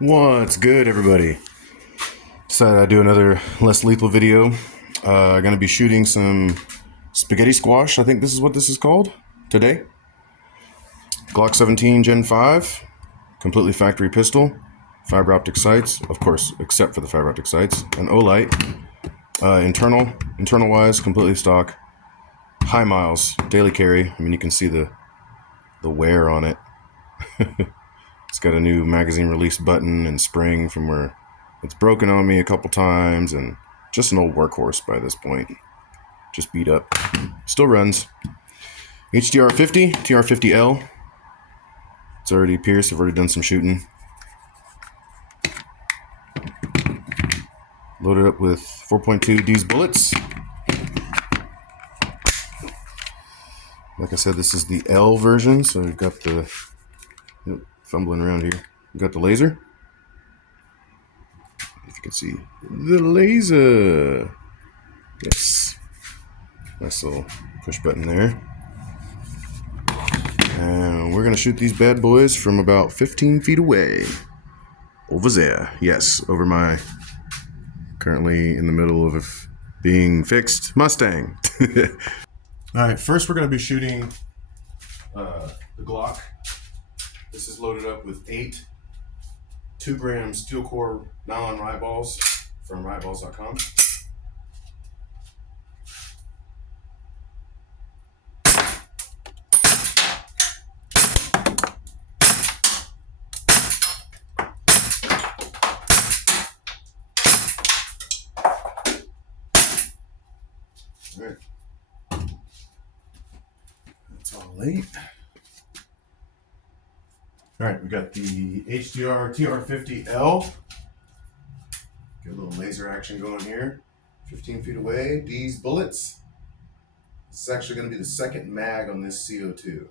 What's good, everybody? Decided I'd do another less lethal video. Gonna be shooting some spaghetti squash. I think this is what this is called today. Glock 17 Gen 5, completely factory pistol, fiber optic sights, of course, except for the fiber optic sights, an O-light. Internal wise, completely stock. High miles, daily carry. I mean, you can see the wear on it. It's got a new magazine release button and spring from where it's broken on me a couple times, and just an old workhorse by this point. Just beat up. Still runs. HDR 50, TR50L. It's already pierced. I've already done some shooting. Loaded up with 4.2 D's bullets. Like I said, this is the L version, so we've got the... fumbling around here. We've got the laser. If you can see the laser. Yes. Nice little push button there. And we're going to shoot these bad boys from about 15 feet away. Over there. Yes, over my currently in the middle of being fixed Mustang. Alright, first we're going to be shooting the Glock. This is loaded up with 8 2-gram steel core nylon rye balls from ryeballs.com. All right. That's all 8. All right, we got the HDR TR50L. Get a little laser action going here. 15 feet away, D's bullets. This is actually going to be the second mag on this CO2.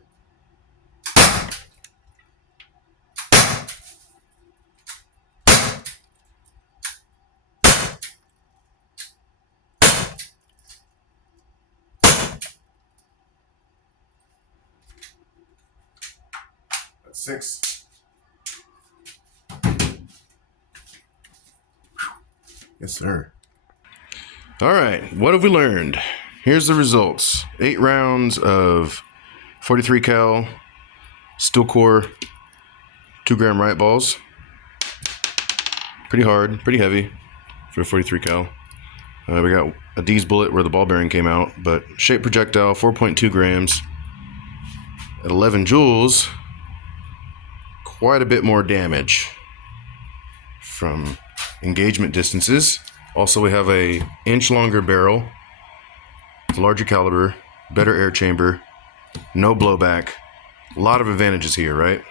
That's 6. Yes, sir. All right, what have we learned? Here's the results. 8 rounds of 43 cal steel core 2-gram riot balls. Pretty hard, pretty heavy for a 43 cal. We got a D's bullet where the ball bearing came out, but shaped projectile, 4.2 grams at 11 joules. Quite a bit more damage from engagement distances. Also, we have a inch longer barrel, larger caliber, better air chamber, no blowback. A lot of advantages here, right?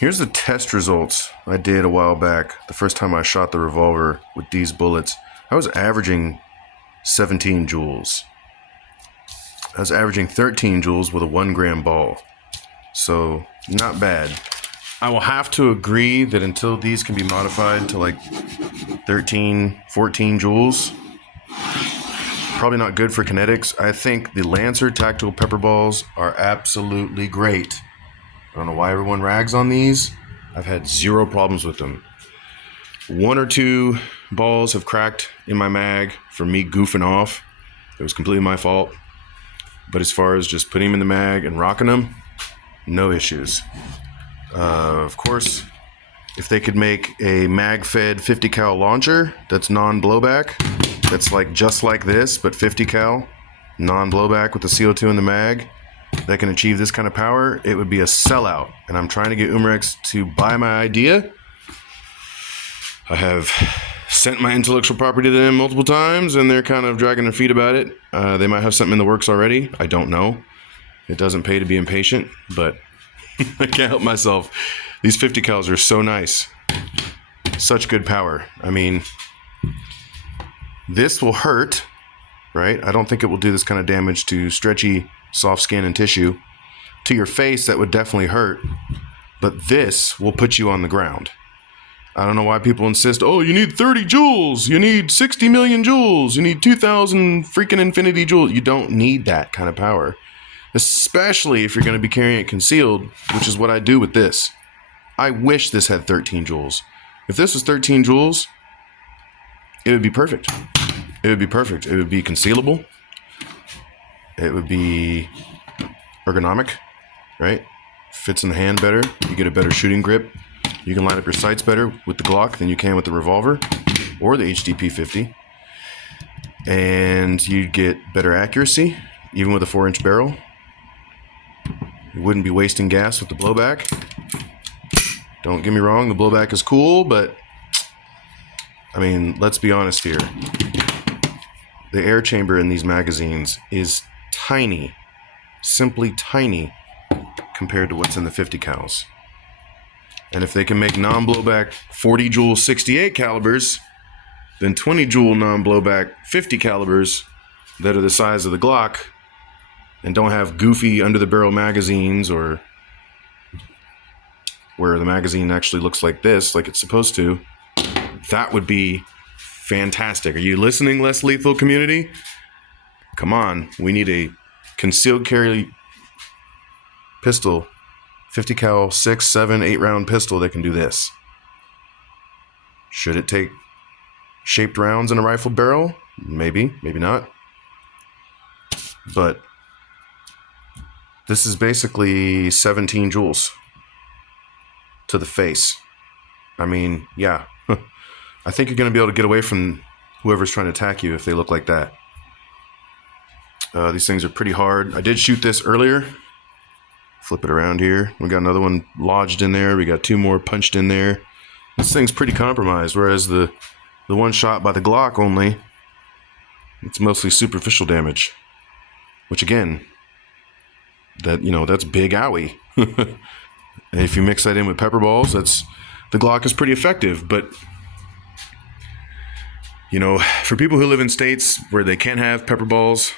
Here's the test results I did a while back. The first time I shot the revolver with these bullets, I was averaging 17 joules. I was averaging 13 joules with a 1-gram ball. So, not bad. I will have to agree that until these can be modified to like 13, 14 joules, probably not good for kinetics. I think the Lancer tactical pepper balls are absolutely great. I don't know why everyone rags on these. I've had 0 problems with them. 1 or 2 balls have cracked in my mag from me goofing off. It was completely my fault. But as far as just putting them in the mag and rocking them, no issues. Of course, if they could make a mag-fed 50 cal launcher that's non-blowback, that's like just like this, but 50 cal, non-blowback with the CO2 in the mag, that can achieve this kind of power, it would be a sellout. And I'm trying to get Umarex to buy my idea. I have sent my intellectual property to them multiple times, and they're kind of dragging their feet about it. They might have something in the works already. I don't know. It doesn't pay to be impatient, but I can't help myself. These 50 cals are so nice. Such good power. I mean, this will hurt, right? I don't think it will do this kind of damage to stretchy, soft skin and tissue. To your face, that would definitely hurt. But this will put you on the ground. I don't know why people insist, oh, you need 30 joules. You need 60 million joules. You need 2,000 freaking infinity joules. You don't need that kind of power. Especially if you're going to be carrying it concealed, which is what I do with this. I wish this had 13 joules. If this was 13 joules, it would be perfect. It would be perfect. It would be concealable. It would be ergonomic, right? Fits in the hand better. You get a better shooting grip. You can line up your sights better with the Glock than you can with the revolver or the HDP-50. And you'd get better accuracy, even with a 4-inch barrel. You wouldn't be wasting gas with the blowback. Don't get me wrong, the blowback is cool, but I mean, let's be honest here. The air chamber in these magazines is tiny, simply tiny, compared to what's in the 50 cals. And if they can make non-blowback 40 joule 68 calibers, then 20 joule non-blowback 50 calibers that are the size of the Glock and don't have goofy under the barrel magazines, or where the magazine actually looks like this, like it's supposed to, that would be fantastic. Are you listening, less lethal community? Come on, we need a concealed carry pistol, 50 cal, 6, 7, 8 round pistol that can do this. Should it take shaped rounds in a rifle barrel? Maybe, maybe not. But this is basically 17 joules to the face. I mean, yeah. I think you're going to be able to get away from whoever's trying to attack you if they look like that. These things are pretty hard. I did shoot this earlier. Flip it around here. We got another one lodged in there. We got 2 more punched in there. This thing's pretty compromised, whereas the one shot by the Glock only, it's mostly superficial damage. Which again, that's big owie. And if you mix that in with pepper balls, the Glock is pretty effective. But for people who live in states where they can't have pepper balls,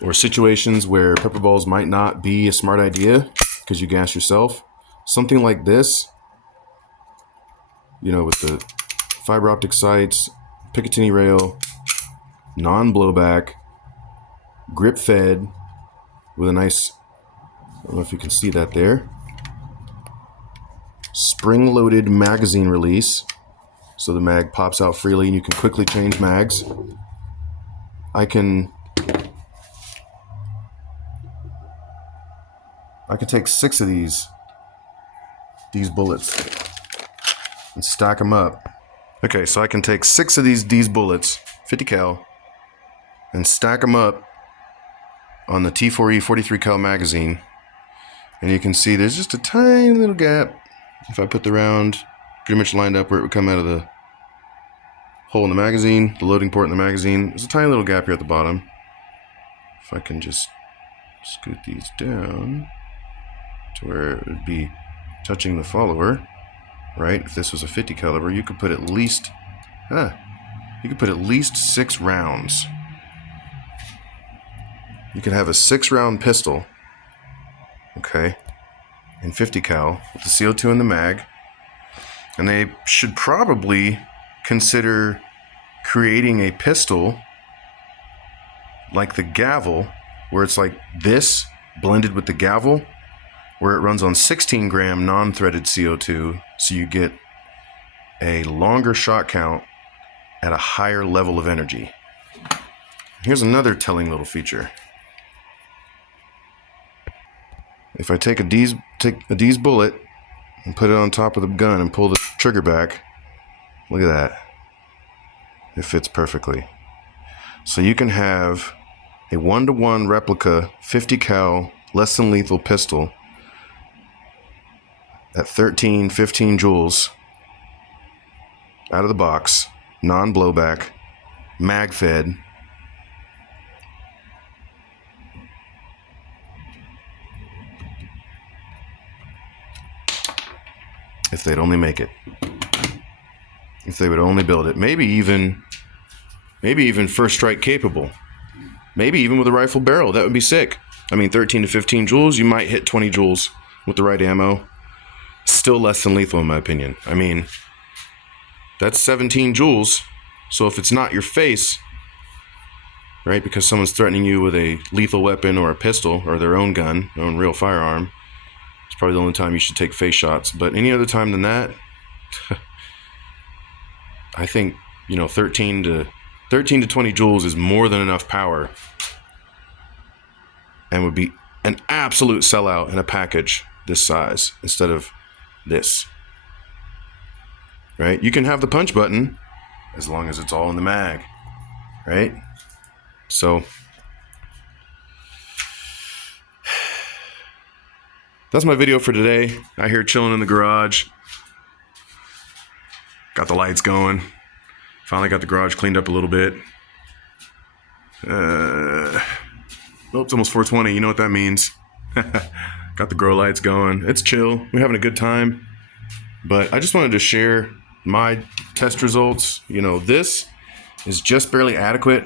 or situations where pepper balls might not be a smart idea because you gas yourself, something like this, with the fiber optic sights, Picatinny rail, non-blowback, grip fed, with a nice, I don't know if you can see that there, spring-loaded magazine release, so the mag pops out freely and you can quickly change mags. I can take 6 of these bullets and stack them up. Okay, so I can take 6 of these bullets, 50 cal, and stack them up on the T4E 43 cal magazine. And you can see there's just a tiny little gap. If I put the round pretty much lined up where it would come out of the hole in the magazine, the loading port in the magazine, there's a tiny little gap here at the bottom. If I can just scoot these down to where it would be touching the follower, right? If this was a 50 caliber, you could put at least 6 rounds. You could have a 6-round pistol, okay, in 50 cal with the CO2 in the mag, and they should probably consider creating a pistol like the gavel, where it's like this blended with the gavel, where it runs on 16-gram non-threaded CO2, so you get a longer shot count at a higher level of energy. Here's another telling little feature. If I take a D's bullet and put it on top of the gun and pull the trigger back, look at that. It fits perfectly. So you can have a 1-to-1 replica 50 cal less than lethal pistol at 13, 15 joules out of the box, non-blowback, mag fed. If they'd only make it. If they would only build it. Maybe even first strike capable. Maybe even with a rifle barrel. That would be sick. I mean, 13 to 15 joules, you might hit 20 joules with the right ammo. Still less than lethal in my opinion. I mean, that's 17 joules. So if it's not your face, right, because someone's threatening you with a lethal weapon or a pistol or their own gun, their own real firearm, It's probably the only time you should take face shots. But any other time than that, I think, you know, 13 to 20 joules is more than enough power and would be an absolute sellout in a package this size instead of this. Right? You can have the punch button as long as it's all in the mag. Right? So that's my video for today. I here chilling in the garage. Got the lights going. Finally got the garage cleaned up a little bit. Oh, it's almost 420. You know what that means. Got the grow lights going. It's chill. We're having a good time. But I just wanted to share my test results. You know, this is just barely adequate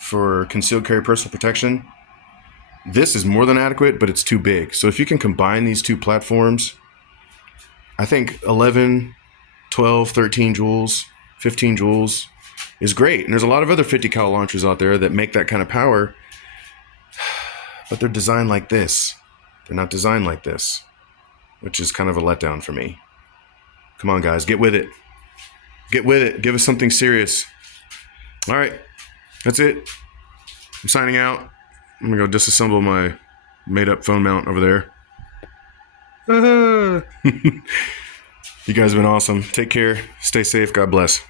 for concealed carry personal protection. This is more than adequate, but it's too big. So if you can combine these two platforms, I think 11, 12, 13 joules, 15 joules is great. And there's a lot of other 50 cal launchers out there that make that kind of power, but they're designed like this. They're not designed like this, which is kind of a letdown for me. Come on, guys, get with it. Get with it. Give us something serious. All right, that's it. I'm signing out. I'm gonna go disassemble my made-up phone mount over there. You guys have been awesome. Take care. Stay safe. God bless.